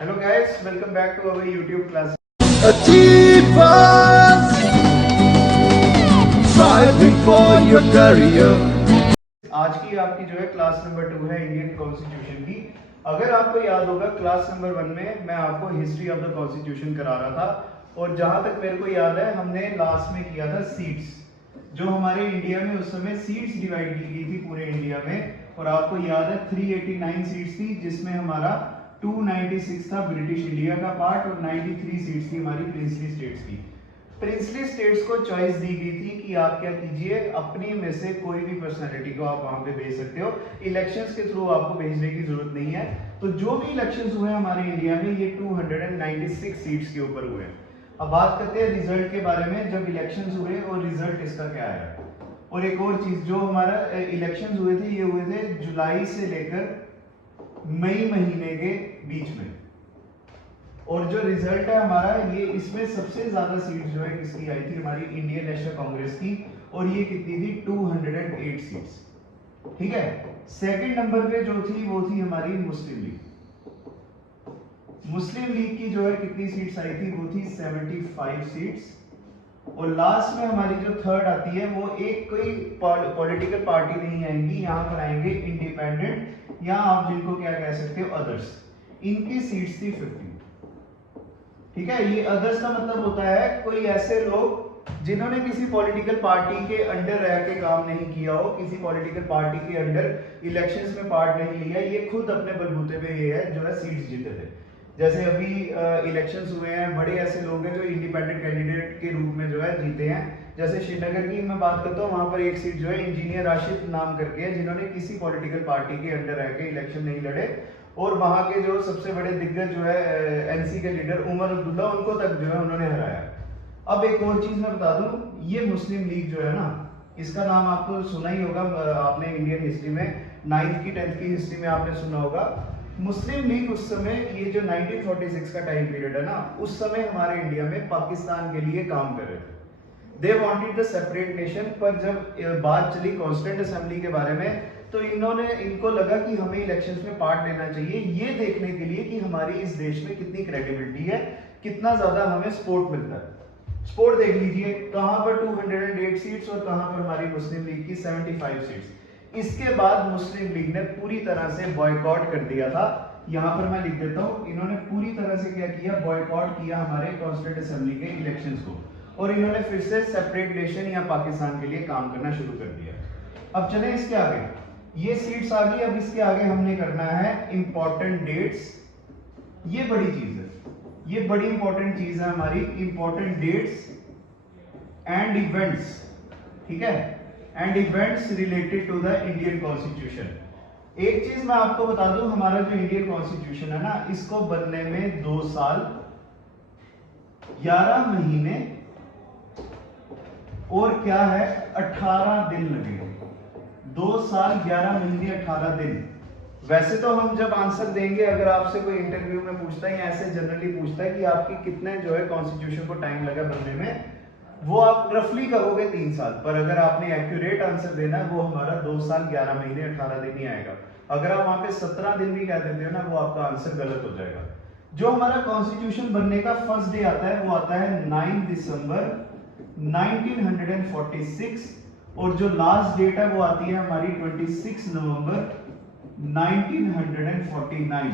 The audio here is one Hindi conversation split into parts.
Hello guys, welcome back to our YouTube class. Achievers striving for your career. आज की आपकी जो है क्लास नंबर 2 है इंडियन कॉन्स्टिट्यूशन की। अगर आपको याद होगा क्लास नंबर 1 में मैं आपको हिस्ट्री ऑफ द कॉन्स्टिट्यूशन करा रहा था और जहां तक मेरे को याद है हमने लास्ट में किया था सीट्स। जो हमारे इंडिया में उस समय सीट्स डिवाइड की गई थी पूरे इंडिया में, और आपको याद है 389 सीट्स थी, जिसमें हमारा 296 था ब्रिटिश इंडिया का पार्ट और 93 सीट्स थी हमारी प्रिंसली स्टेट्स की। प्रिंसली स्टेट्स को चॉइस दी गई थी कि आप क्या कीजिए, अपनी में से कोई भी पर्सनालिटी को आप वहां पे भेज सकते हो, इलेक्शंस के थ्रू आपको भेजने की जरूरत नहीं है। तो जो भी इलेक्शंस हुए हमारे इंडिया में ये 296 सीट्स के ऊपर हुए। अब बात करते हैं रिजल्ट के बारे में, जब इलेक्शंस हुए और रिजल्ट इसका क्या आया। और एक और चीज, जो हमारा इलेक्शंस हुए थे ये हुए थे जुलाई से लेकर मई महीने के बीच में, और जो रिजल्ट है हमारा ये इसमें सबसे ज्यादा सीट्स जो है किसकी आई थी, हमारी इंडियन नेशनल कांग्रेस की, और ये कितनी थी 208 सीट्स। ठीक है। सेकंड नंबर पे जो थी वो थी हमारी मुस्लिम लीग। मुस्लिम लीग की जो है कितनी सीट्स आई थी, वो थी 75 सीट्स। और लास्ट में हमारी जो थर्ड आती है वो एक कोई पॉलिटिकल पार्टी नहीं आएंगी, यहाँ पर आएंगे इंडिपेंडेंट, या आप जिनको क्या कह सकते हो अदर्स। इनकी सीट्स थी 50। ठीक है। ये अदर्स का मतलब होता है कोई ऐसे लोग जिन्होंने किसी पॉलिटिकल पार्टी के अंडर रह के काम नहीं किया हो, किसी पॉलिटिकल पार्टी के अंडर इलेक्शंस में पार्ट नहीं लिया, ये खुद अपने बलबूते पे ये है जो है सीट्स जीते थे। जैसे अभी इलेक्शंस हुए हैं, बड़े ऐसे लोग हैं जो इंडिपेंडेंट कैंडिडेट के रूप में जो है जीते हैं। जैसे श्रीनगर की मैं बात करता हूँ, वहां पर एक सीट जो है इंजीनियर राशिद नाम करके है, जिन्होंने किसी पॉलिटिकल पार्टी के अंडर रह के इलेक्शन नहीं लड़े, और वहां के जो सबसे बड़े दिग्गज जो है एनसी के लीडर उमर अब्दुल्ला, उनको तक जो है उन्होंने हराया। अब एक और चीज मैं बता दूं, ये मुस्लिम लीग जो है ना, इसका नाम आपको सुना ही होगा, आपने इंडियन हिस्ट्री में 9th की 10th की हिस्ट्री में आपने सुना होगा। मुस्लिम लीग उस समय, ये जो 1946 का टाइम पीरियड है ना, उस समय हमारे इंडिया में पाकिस्तान के लिए काम कर रहे थे। They wanted the separate nation. पर जब बात चली कॉन्स्टिट्यूंट असेंबली के बारे में, तो इनको लगा कि हमें इलेक्शंस में पार्ट लेना चाहिए, ये देखने के लिए कि हमारी इस देश में कितनी क्रेडिबिलिटी है, कितना ज्यादा हमें सपोर्ट मिलता है। सपोर्ट देख लीजिए, कहां पर 208 सीट्स और कहां पर हमारी मुस्लिम लीग की 75 सीट्स। इसके बाद मुस्लिम लीग ने पूरी तरह से बॉयकॉट कर दिया था। यहां पर मैं लिख देता हूं, इन्होंने पूरी तरह से क्या किया, बॉयकॉट किया हमारे कॉन्स्टिट्यूंट असेंबली के इलेक्शंस को, और इन्होंने फिर से सेपरेट नेशन या पाकिस्तान के लिए काम करना शुरू कर दिया। अब चले इसके आगे, ये सीट्स आ गई। अब इसके आगे हमने करना है इंपॉर्टेंट डेट्स। ये बड़ी चीज है, ये बड़ी इंपॉर्टेंट चीज है हमारी, इंपॉर्टेंट डेट्स एंड इवेंट्स। ठीक है, and events related to the Indian constitution. एक चीज मैं आपको बता दूं, हमारा जो इंडियन कॉन्स्टिट्यूशन है ना, इसको बनने में 2 साल 11 महीने और क्या है 18 दिन लगे। 2 साल 11 महीने 18 दिन। वैसे तो हम जब आंसर देंगे, अगर आपसे कोई इंटरव्यू में पूछता है या ऐसे जनरली पूछता है कि आपकी कितने जो है कॉन्स्टिट्यूशन को टाइम लगा बनने में, वो आप रफली कहोगे 3 साल। पर अगर आपने एक्यूरेट आंसर देना है, वो हमारा 2 साल 11 महीने 18 दिन ही आएगा। अगर आप वहां पे 17 दिन भी कह देते हो ना, वो आपका आंसर गलत हो जाएगा। जो हमारा कॉन्स्टिट्यूशन बनने का फर्स्ट डे आता है, वो आता है 9 दिसंबर 1946, और जो लास्ट डेट है वो आती है हमारी 26 नवंबर 1949।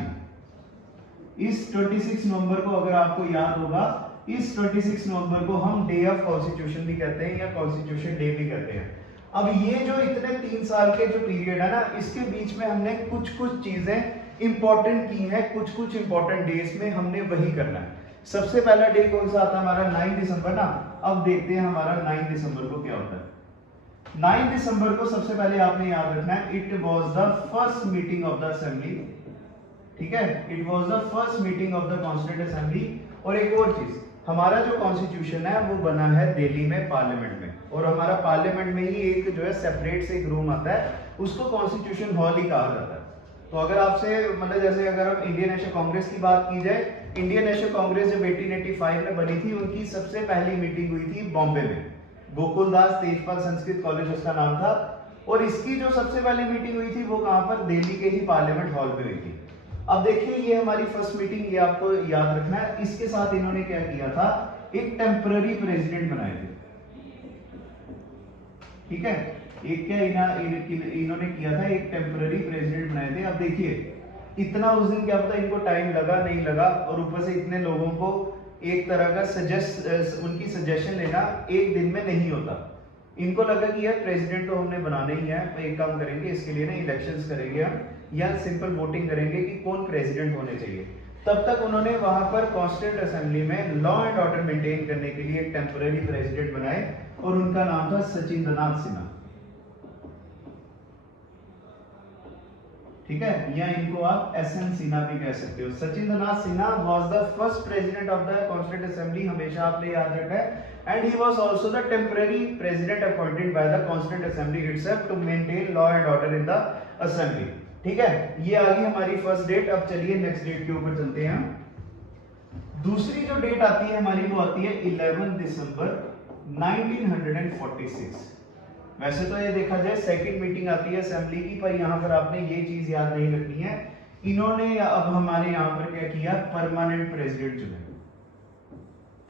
इस 26 नवंबर को अगर आपको याद होगा, इस 26 नवंबर को हम डे ऑफ कॉन्स्टिट्यूशन भी कहते हैं या कॉन्स्टिट्यूशन डे भी कहते हैं। अब ये जो इतने 3 साल के जो पीरियड है ना, इसके बीच में हमने कुछ चीजें इंपॉर्टेंट की हैं, कुछ इंपॉर्टेंट डेज में हमने वही करना है। सबसे पहला डे कौन सा आता है हमारा, 9 दिसंबर ना। अब देखते हैं हमारा 9 दिसंबर को क्या होता है। 9 दिसंबर को सबसे पहले आपने याद रखना है, it was the first meeting of the assembly. ठीक है, it was the first meeting of the constituent assembly. और एक और चीज, हमारा जो कॉन्स्टिट्यूशन है वो बना है दिल्ली में पार्लियामेंट में, और हमारा पार्लियामेंट में ही एक जो है सेपरेट से एक रूम आता है, उसको कॉन्स्टिट्यूशन हॉल ही कहा जाता है। तो अगर आपसे मतलब जैसे अगर हम इंडियन नेशनल कांग्रेस की बात की जाए, इंडियन नेशनल कांग्रेस जब 1885 में बनी थी, उनकी सबसे पहली मीटिंग हुई थी बॉम्बे में, गोकुलदास तेजपाल संस्कृत कॉलेज उसका नाम था। और इसकी जो सबसे पहली मीटिंग हुई थी वो कहां पर, दिल्ली के ही पार्लियामेंट हॉल पे हुई थी। अब देखिए ये हमारी फर्स्ट मीटिंग, ये आपको याद रखना है। इसके साथ इन्होंने क्या किया था, एक टेम्पररी प्रेसिडेंट बनाए थे, ठीक है। एक क्या इन्होंने किया था, एक टेम्पररी प्रेसिडेंट बनाए थे। अब देखिए इतना उस दिन क्या पता इनको टाइम लगा नहीं लगा, और ऊपर से इतने लोगों को एक तरह का उनकी सजेशन लेना एक दिन में नहीं होता। इनको लगा कि यार प्रेसिडेंट तो हमने बनाना ही है, तो एक काम करेंगे इसके लिए ना इलेक्शंस करेंगे हम, या सिंपल वोटिंग करेंगे कि कौन प्रेसिडेंट होने चाहिए। तब तक उन्होंने वहां पर कॉन्स्टिट्यूंट असेंबली में लॉ एंड ऑर्डर मेंटेन करने के लिए एक टेम्पररी प्रेसिडेंट बनाए, और उनका नाम था सचिंद्रनाथ सिन्हा, ठीक है, या इनको आप एसएन सिन्हा भी कह सकते हो। Sachindranath Sinha was the first president of the constituent assembly, हमेशा आपने याद रखा है। And he was also the temporary president appointed by the constituent assembly itself to maintain law and order in the assembly, ठीक है। ये आ गई हमारी फर्स्ट डेट। अब चलिए नेक्स्ट डेट के ऊपर चलते हैं। दूसरी जो डेट आती है हमारी, वो आती है 11 दिसंबर 1946। वैसे तो ये देखा जाए सेकंड मीटिंग आती है असेंबली की, पर यहाँ पर आपने ये चीज याद नहीं रखनी है, इन्होंने अब हमारे यहाँ पर क्या किया, परमानेंट प्रेसिडेंट चुने,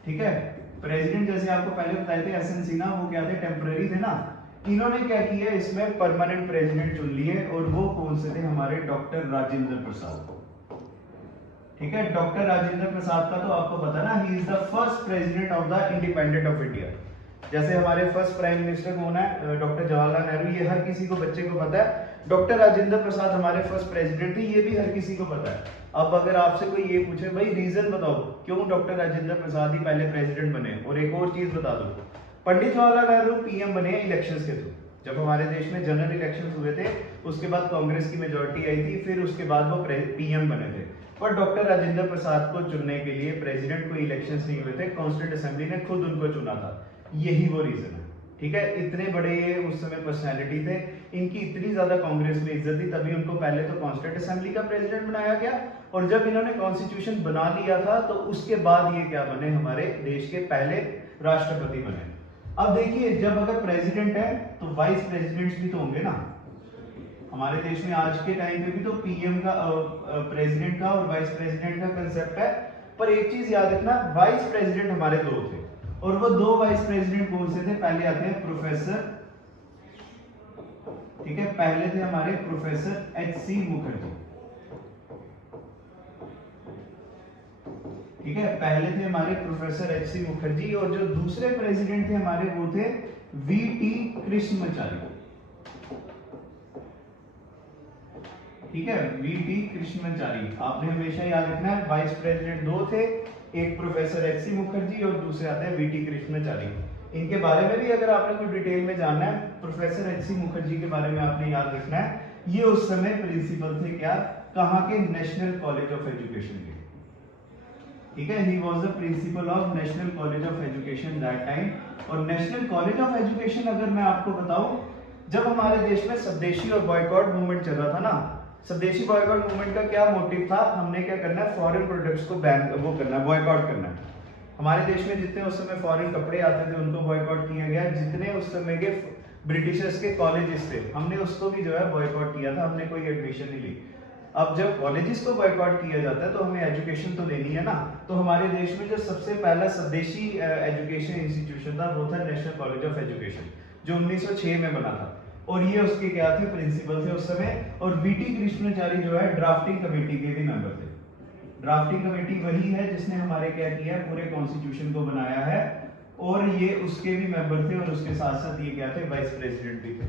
ठीक है। प्रेसिडेंट जैसे आपको पहले बताए थे एसएन सिन्हा, वो क्या थे, टेम्पररी थे ना। इन्होंने क्या किया, इसमें परमानेंट प्रेसिडेंट चुन लिए, और वो कौन से थे, हमारे डॉक्टर राजेंद्र प्रसाद, ठीक है। डॉक्टर राजेंद्र प्रसाद का तो आपको पता ना, he is the first president of the independent of India. जैसे हमारे फर्स्ट प्राइम मिनिस्टर कौन है, डॉक्टर जवाहरलाल नेहरू, ये हर किसी को, बच्चे को पता है। डॉक्टर राजेंद्र प्रसाद हमारे फर्स्ट प्रेसिडेंट थे, ये भी हर किसी को पता है। अब अगर आपसे कोई ये पूछे भाई रीजन बताओ क्यों डॉक्टर राजेंद्र प्रसाद ही पहले प्रेसिडेंट बने, और एक और चीज बता दो, पंडित जवाहरलाल नेहरू पीएम बने इलेक्शंस के थ्रू। जब हमारे देश में जनरल इलेक्शंस हुए थे, उसके बाद कांग्रेस की मेजोरिटी आई थी, फिर उसके बाद वो पीएम बने थे। पर डॉक्टर राजेंद्र प्रसाद को चुनने के लिए प्रेसिडेंट को इलेक्शंस नहीं हुए थे, कॉन्स्टिट्यूंट असेंबली ने खुद उनको चुना था। यही वो रीजन है, ठीक है। इतने बड़े ये उस समय पर्सनैलिटी थे, इनकी इतनी ज्यादा कांग्रेस में इज्जत थी, तभी उनको पहले तो कॉन्स्टिट्यूंट असेंबली का प्रेसिडेंट बनाया गया, और जब इन्होंने कॉन्स्टिट्यूशन बना लिया था तो उसके बाद ये क्या बने, हमारे देश के पहले राष्ट्रपति बने। अब देखिए जब अगर प्रेसिडेंट है तो वाइस प्रेसिडेंट्स भी तो होंगे ना हमारे देश में। आज के टाइम पे भी तो पीएम का, प्रेसिडेंट का और वाइस प्रेसिडेंट का कंसेप्ट है, पर एक चीज याद रखना, वाइस प्रेसिडेंट हमारे दो थे, और वो दो वाइस प्रेसिडेंट कौन से थे, पहले आते हैं प्रोफेसर, ठीक है, पहले थे हमारे प्रोफेसर एच.सी. मुखर्जी, ठीक है, पहले थे हमारे प्रोफेसर एच.सी. मुखर्जी, और जो दूसरे प्रेसिडेंट थे हमारे वो थे वी.टी. कृष्णमाचारी, ठीक है, वी.टी. कृष्णमाचारी। आपने हमेशा याद रखना है वाइस प्रेसिडेंट दो थे, एक प्रोफेसर एच.सी. मुखर्जी और दूसरे आते हैं वी.टी. कृष्णमाचारी। इनके बारे में भी अगर आपने कोई डिटेल में जानना है, प्रोफेसर एच.सी. मुखर्जी के बारे में आपने याद रखना है, ये उस समय प्रिंसिपल थे क्या, कहाँ के, नेशनल कॉलेज ऑफ एजुकेशन के, ठीक है। He was the principle of national college of education that time. और नेशनल कॉलेज ऑफ एजुकेशन अगर मैं आपको बताऊं, जब हमारे देश में स्वदेशी और बॉयकॉट मूवमेंट चल रहा था ना, स्वदेशी बॉयकॉट मूवमेंट का क्या मोटिव था, हमने क्या करना है, फॉरेन प्रोडक्ट्स को बैन, वो करना है, बॉयकॉट करना है। हमारे देश में जितने उस समय फॉरेन कपड़े आते थे उनको बॉयकॉट किया गया, जितने उस समय के ब्रिटिशर्स के कॉलेजेस थे हमने उसको भी जो है बॉयकॉट किया था, हमने कोई एडमिशन नहीं ली। अब जब कॉलेजेस को बॉयकॉट किया जाता है तो हमें एजुकेशन तो लेनी है ना, तो हमारे देश में जो सबसे पहला स्वदेशी एजुकेशन इंस्टीट्यूशन था वो था नेशनल कॉलेज ऑफ एजुकेशन, जो 1906 में बना था, और ये उसके क्या थे, प्रिंसिपल थे उस समय। और वी.टी. कृष्णमाचारी जो है ड्राफ्टिंग कमेटी के भी मेंबर थे। ड्राफ्टिंग कमेटी वही है जिसने हमारे क्या किया, पूरे कॉन्स्टिट्यूशन को बनाया है, और ये उसके भी मेंबर थे, और उसके साथ साथ ये क्या थे, वाइस प्रेसिडेंट भी थे।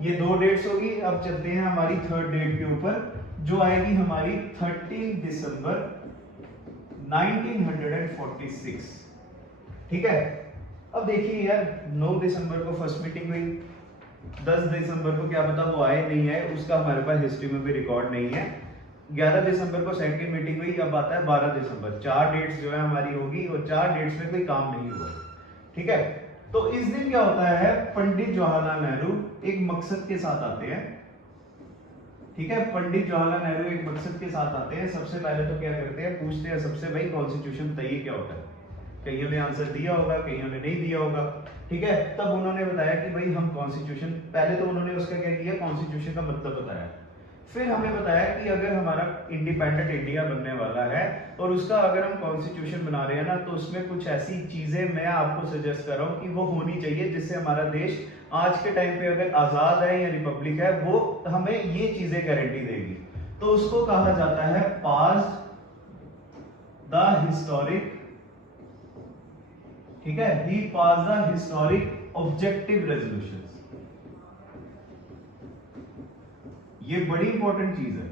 ये दो डेट्स होगी। अब चलते हैं हमारी थर्ड डेट के ऊपर, जो आएगी हमारी 30 दिसंबर 1946, ठीक है। अब देखिए यार 9 दिसंबर को फर्स्ट मीटिंग हुई, 10 दिसंबर को क्या पता वो आए नहीं आए, उसका हमारे पास हिस्ट्री में भी रिकॉर्ड नहीं है। 11 दिसंबर को सेकंड मीटिंग हुई, अब आता है 12 दिसंबर। 4 डेट्स जो है हमारी होगी, और 4 डेट्स में कोई काम नहीं हुआ, ठीक है। तो इस दिन क्या होता है, पंडित जवाहरलाल नेहरू एक मकसद के साथ आते हैं, ठीक है। पंडित जवाहरलाल नेहरू एक मकसद के साथ आते हैं। सबसे पहले तो क्या करते हैं, पूछते हैं सबसे, भाई कॉन्स्टिट्यूशन बताइए क्या होता है। कईयों ने आंसर दिया होगा, कईयों ने नहीं दिया होगा, ठीक है। तब उन्होंने बताया कि भाई हम कॉन्स्टिट्यूशन, पहले तो उन्होंने उसका क्या किया, कॉन्स्टिट्यूशन का मतलब बताया। फिर हमें बताया कि अगर हमारा इंडिपेंडेंट इंडिया बनने वाला है और उसका अगर हम कॉन्स्टिट्यूशन बना रहे हैं ना, तो उसमें कुछ ऐसी चीजें मैं आपको सजेस्ट कर रहा हूँ कि वो होनी चाहिए, जिससे हमारा देश आज के टाइम पे अगर आजाद है या रिपब्लिक है, वो हमें ये चीजें गारंटी देगी। तो उसको कहा जाता है पास्ड द हिस्टोरिक, ठीक है, ही पास द हिस्टोरिक ऑब्जेक्टिव रेजोल्यूशंस। ये बड़ी इंपॉर्टेंट चीज है।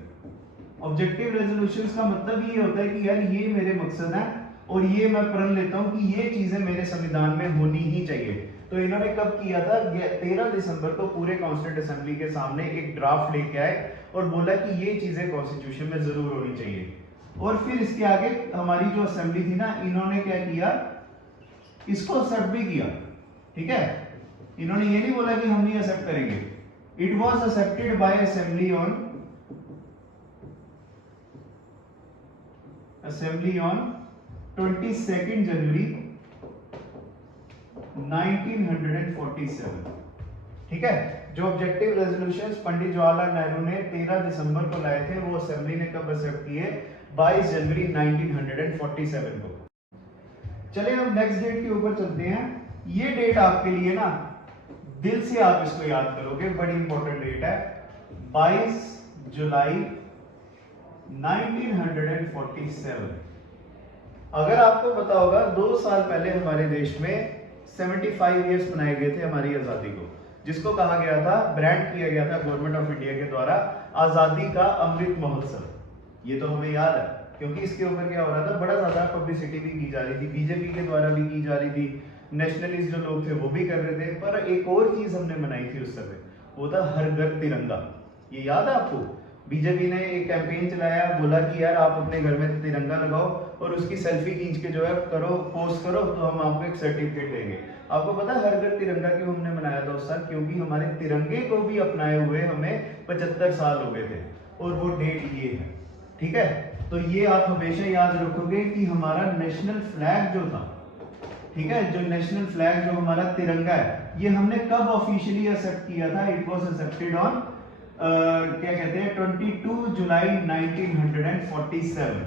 ऑब्जेक्टिव रेजोल्यूशंस का मतलब ये होता है कि यार ये मेरे मकसद है और ये मैं प्रण लेता हूं कि ये चीजें मेरे संविधान में होनी ही चाहिए। तो इन्होंने कब किया था? 13 दिसंबर को पूरे कॉन्स्टिट्यूंट असेंबली के सामने एक ड्राफ्ट लेके आए और बोला कि ये चीजें कॉन्स्टिट्यूशन में जरूर होनी चाहिए। और फिर इसके आगे हमारी जो असेंबली थी ना, इन्होंने क्या किया, इसको एक्सेप्ट भी किया, ठीक है। इन्होंने ये नहीं बोला कि हम नहीं एक्सेप्ट करेंगे। It was accepted by assembly on 22 जनवरी 1947, ठीक है। जो ऑब्जेक्टिव रेजोल्यूशंस पंडित जवाहरलाल नेहरू ने 13 दिसंबर को लाए थे, वो असेंबली ने कब एक्सेप्ट किए? 22 जनवरी 1947 को। चलिए हम नेक्स्ट डेट के ऊपर चलते हैं। ये डेट आपके लिए ना, दिल से आप इसको याद करोगे, बड़ी इंपॉर्टेंट डेट है, 22 जुलाई 1947। अगर आपको पता होगा 2 साल पहले हमारे देश में 75 इयर्स मनाए गए थे हमारी आजादी को, जिसको कहा गया था, ब्रांड किया गया था गवर्नमेंट ऑफ इंडिया के द्वारा आजादी का अमृत महोत्सव। ये तो हमें याद है, क्योंकि इसके ऊपर क्या हो रहा था, बड़ा ज्यादा पब्लिसिटी भी की जा रही थी, बीजेपी के द्वारा भी की जा रही थी, नेशनलिस्ट जो लोग थे वो भी कर रहे थे। पर एक और चीज हमने मनाई थी उस समय, वो था हर घर तिरंगा। ये याद है आपको? बीजेपी ने एक कैंपेन चलाया, बोला कि यार आप अपने घर में तिरंगा लगाओ और उसकी सेल्फी खींच के जो है करो, पोस्ट करो, तो हम आपको एक सर्टिफिकेट देंगे। आपको पता है हर घर तिरंगा क्यों हमने मनाया था उस साल? क्योंकि हमारे तिरंगे को भी अपनाए हुए हमें 75 साल हो गए थे, और वो डेट ये है, ठीक है। तो ये आप हमेशा याद रखोगे कि हमारा नेशनल फ्लैग जो था, ठीक है, जो नेशनल फ्लैग जो हमारा तिरंगा है, ये हमने कब ऑफिशियली एक्सेप्ट किया था? इट वाज एक्सेप्टेड ऑन क्या कहते हैं 22 जुलाई 1947।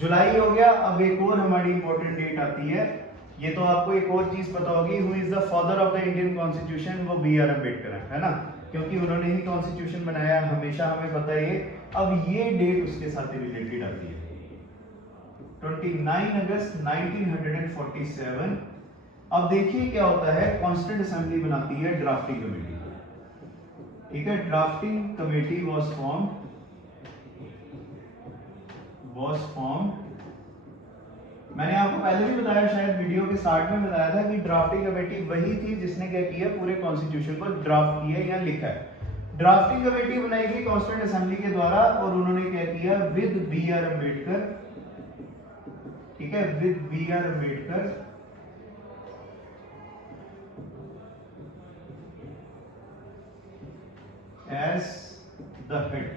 जुलाई हो गया। अब एक और हमारी इंपॉर्टेंट डेट आती है, ये तो आपको एक और चीज पता होगी, who is the father of the Indian constitution? वो B.R. अम्बेडकर है ना, क्योंकि उन्होंने ही कॉन्स्टिट्यूशन बनाया, हमेशा हमें पता है ये। अब ये डेट उसके साथ रिलेटेड आती है, 29 अगस्त 1947। अब देखिए क्या होता है, कॉन्स्टिट्यूंट असेंबली बनाती है ड्राफ्टिंग कमेटी, ठीक है। Drafting committee was form. मैंने आपको पहले भी बताया, शायद वीडियो के स्टार्ट में बताया था कि ड्राफ्टिंग कमेटी वही थी जिसने क्या किया, पूरे कॉन्स्टिट्यूशन को ड्राफ्ट किया या लिखा है। ड्राफ्टिंग कमेटी बनाई गई कॉन्स्टिट्यूंट असेंबली के द्वारा, और उन्होंने क्या किया, विद B.R. अम्बेडकर, ठीक है, with B.R. Ambedkar as the head.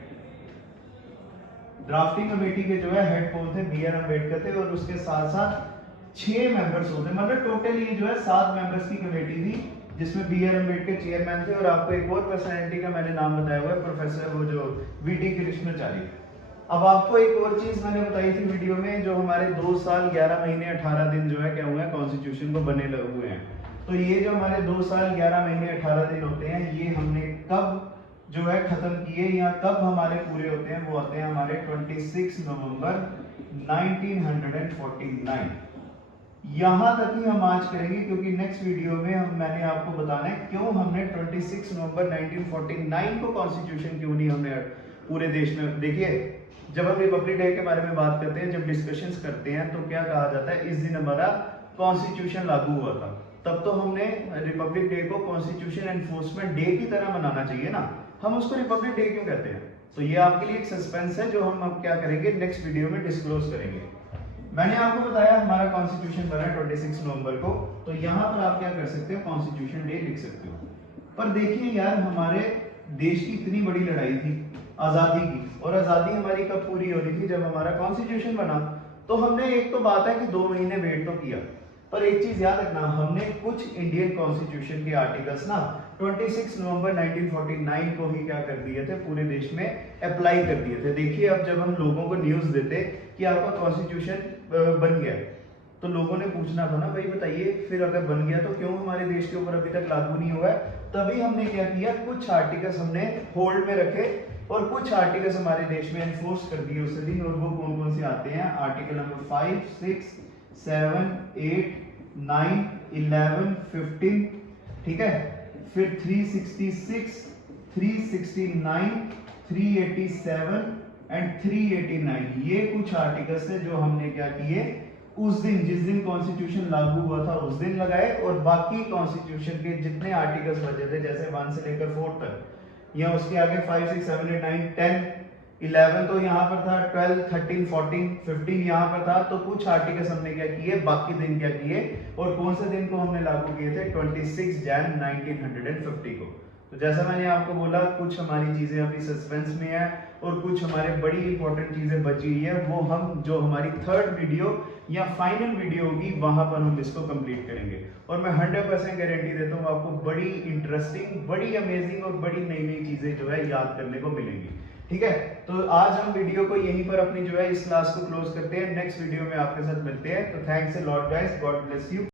Drafting committee के जो है हेड कौन थे? B.R. अम्बेडकर थे, और उसके साथ साथ 6 मेंबर्स होते, मतलब टोटल ये जो है 7 मेंबर्स की कमेटी थी, जिसमें B.R. अम्बेडकर चेयरमैन थे। और आपको एक और पर्सनैलिटी का मैंने नाम बताया हुआ है, प्रोफेसर वो जो V.T. कृष्णाचार्य। अब आपको एक और चीज मैंने बताई थी वीडियो में, जो हमारे 2 साल 11 महीने 18 दिन जो है क्या हुए हैं, कॉन्स्टिट्यूशन को बने हुए हैं। तो ये जो हमारे 2 साल 11 महीने 18 दिन होते हैं, ये हमने कब जो है खत्म किए, या कब हमारे पूरे होते हैं? वो होते हैं हमारे 26 नवंबर 1949। यहां तक ही हम आज करेंगे, क्योंकि नेक्स्ट वीडियो में मैंने आपको बताना है क्यों हमने 26 नवंबर 1949 को कॉन्स्टिट्यूशन क्यों नहीं हमने पूरे देश में। देखिए, जब हम रिपब्लिक डे के बारे में बात करते हैं, जब डिस्कशंस करते हैं, तो क्या कहा जाता है, इस दिन हमारा कॉन्स्टिट्यूशन लागू हुआ था। तब तो हमने रिपब्लिक डे को कॉन्स्टिट्यूशन एनफोर्समेंट डे की तरह मनाना चाहिए ना, हम उसको रिपब्लिक डे क्यों कहते हैं? तो ये आपके लिए एक सस्पेंस है, जो हम अब क्या करेंगे, नेक्स्ट वीडियो में डिस्क्लोज करेंगे। मैंने आपको बताया हमारा कॉन्स्टिट्यूशन बना 26 नवंबर को, तो यहाँ पर आप क्या कर सकते हो, कॉन्स्टिट्यूशन डे लिख सकते हो। पर देखिए यार, हमारे देश की इतनी बड़ी लड़ाई थी आजादी की, और आजादी हमारी कब पूरी हो रही थी? जब हमारा कॉन्स्टिट्यूशन बना। तो हमने, एक तो बात है कि 2 महीने वेट तो किया, पर एक चीज याद रखना, हमने कुछ इंडियन कॉन्स्टिट्यूशन के आर्टिकल्स ना 26 नवंबर 1949 को ही क्या कर दिए थे, पूरे देश में अप्लाई कर दिए थे। देखिए अब जब हम लोगों को न्यूज देते कि आपका कॉन्स्टिट्यूशन बन गया, तो लोगों ने पूछना था ना, भाई बताइए फिर अगर बन गया तो क्यों हमारे देश के ऊपर अभी तक लागू नहीं हुआ है। तभी हमने क्या किया, कुछ आर्टिकल्स हमने होल्ड में रखे और कुछ आर्टिकल्स हमारे देश में एनफोर्स कर दिए उस दिन। और वो कौन कौन से आते हैं, आर्टिकल नंबर 5, 6, 7, 8, 9, 11, 15, ठीक है। फिर 366, 369, 387 एंड 389, ये कुछ आर्टिकल्स थे जो हमने क्या किए उस दिन, जिस दिन कॉन्स्टिट्यूशन लागू हुआ था उस दिन लगाए। और बाकी कॉन्स्टिट्यूशन के जितने आर्टिकल्स बचे थे, जैसे 1 से लेकर 4 तक, या उसके आगे 5, 6, 7, 8, 9, 10, 11 तो यहाँ पर था, 12, 13, 14, 15 यहाँ पर था। तो कुछ आर्टिकल्स हमने क्या किए, बाकी दिन क्या किए, और कौन से दिन को हमने लागू किए थे, 26 जन 1950 को। तो जैसा मैंने आपको बोला, कुछ हमारी चीजें अभी सस्पेंस में है और कुछ हमारे बड़ी इंपॉर्टेंट चीजें बची हुई है, वो हम जो हमारी थर्ड वीडियो या फाइनल वीडियो होगी वहां पर हम इसको कंप्लीट करेंगे। और मैं 100% गारंटी देता हूँ आपको बड़ी इंटरेस्टिंग, बड़ी अमेजिंग और बड़ी नई नई चीजें जो है याद करने को मिलेंगी। ठीक है, तो आज हम वीडियो को यहीं पर अपनी जो है इस क्लास को क्लोज करते हैं। नेक्स्ट वीडियो में आपके साथ मिलते हैं। तो thanks a lot guys, God bless you.